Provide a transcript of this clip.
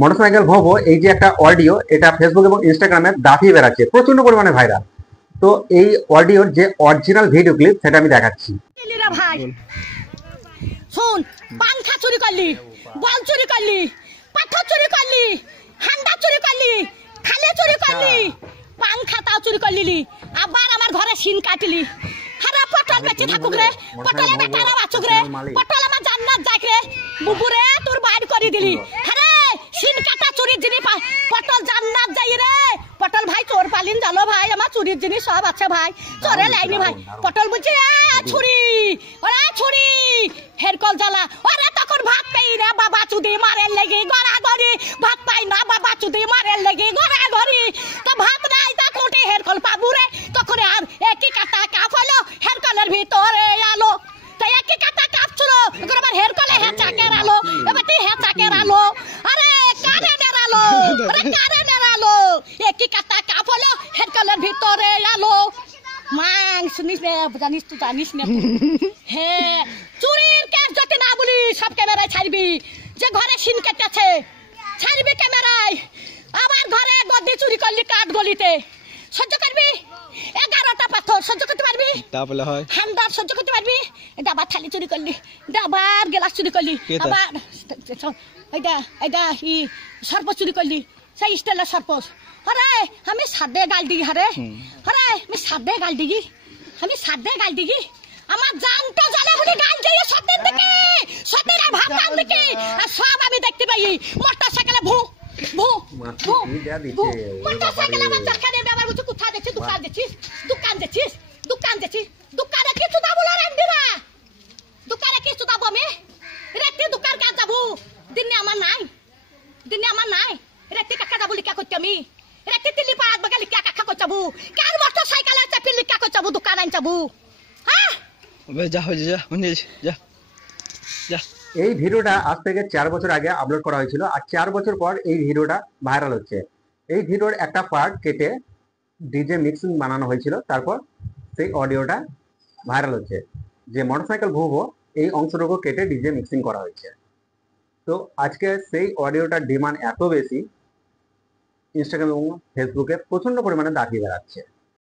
Motorcycle ভোবো এই যে একটা অডিও, এটা ফেসবুক এবং ইনস্টাগ্রামে দাপিয়ে বেড়াচ্ছে, প্রচন্ড পরিমাণে ভাইরাল। তো এই অডিওর যে অরিজিনাল ভিডিও ক্লিপ সেটা আমি দেখাচ্ছি। ভাই শোন, পাংখা চুরি করলি, বল চুরি করলি, পাথর চুরি করলি, হান্ডা চুরি করলি, খালে চুরি করলি, পাংখাটাও চুরি করলি, আবার আমার ঘরে সিন কাটলি। হারা পটল বেঁচে থাকুক রে, পটলে বেটারা বাঁচুক রে, পটল আমার জান্নাত যাক রে, বুবুরে তোর বাইর করে দিলি। হারে সিন কাটা চুরির জিনিস, পটল জান্নাত যাই রে। পটল ভাই চোর পালিন জানো ভাই, আমার চুরির জিনিস সব আছে ভাই, চোরে লাইনি ভাই। পটল বুঝছি ছুরি, ওরা ছুরি হেরকল জ্বালা, ওরা তখন ভাত পাই না বাবা চুদি মারের লেগে গড়াগড়ি, ভাত পাই না বাবা চুদি মারের লেগে গড়াগড়ি। তো ভাত নাই তা কোটে হেরকল পাবু রে, তখন আর একই কাটা কাপ হলো হেরকলের ভিতরে আলো। তো একই কাটা কাপ ছিল, এখন আবার হেরকলে হেঁচাকের আলো, এবার তুই হেঁচাকের আলো। আরে কারে নেড়ালো, আরে কারে নেড়ালো, একই কাটা কাপ হলো হেরকলের ভিতরে আলো। মাং শুনিস না, জানিস তুই জানিস না। হ্যাঁ, চুরির কেস যদি না বলি সব ক্যামেরায় ছাড়বি, যে ঘরে সিন কেটেছে ছাড়বি ক্যামেরায়। আমার ঘরে গদি চুরি করলি কাঠ গলিতে, সহ্য করবি? 11টা পাথর সহ্য করতে পারবি? তাহলে হয় হান্ডার সহ্য করতে পারবি? ডাবার থালি চুরি করলি, ডাবার গ্লাস চুরি করলি, আবার এইটা ই সর্প চুরি করলি, সেই স্টাইলের সর্প। আরে আমি সাদে গাল দিগি, হারে আরে আমি সাদে গাল দিগি, আমি সাদে গাল দিগি। আমার জানটা জানে বলি গাল দিয়ে সত্যের দিকে, সত্যের আর ভাবতাম দিকে, আর সব আমি দেখতে পাই। মোটরসাইকেলে ভু ভু ভু মোটরসাইকেলে আমার দেখা নেবে, আবার বুঝি কোথায় দেখছিস, দোকান দেখছিস, দোকান দেখছিস, দোকান দেখছিস, দোকানে কিছু দাবো না রান্দিবা, দোকানে কিছু দাবো আমি রাত্রি দোকান কাজ যাবো, দিনে আমার নাই, দিনে আমার নাই, রাত্রি কাকা যাবো লিখা করতে আমি, রাত্রি দিল্লি পাড়াত বাগা লিখা কাকা করতে যাবো, কার মোটরসাইকেলে চাপি লিখা করতে যাবো, দোকান আন যাবো। হ্যাঁ যা হয়ে যা যা যা। এই ভিডিওটা আজ থেকে 4 বছর আগে আপলোড করা হয়েছিল, আর 4 বছর পর এই ভিডিওটা ভাইরাল হচ্ছে। এই ভিডিওর একটা পার্ট কেটে ডিজে মিক্সিং বানানো হয়েছিল, তারপর সেই অডিওটা ভাইরাল হচ্ছে। যে মোটরসাইকেল ভুবো এই অংশটুকু কেটে ডিজে মিক্সিং করা হয়েছে। তো আজকে সেই অডিওটার ডিমান্ড এত বেশি, ইনস্টাগ্রাম এবং ফেসবুকে প্রচন্ড পরিমাণে দাপিয়ে বেড়াচ্ছে।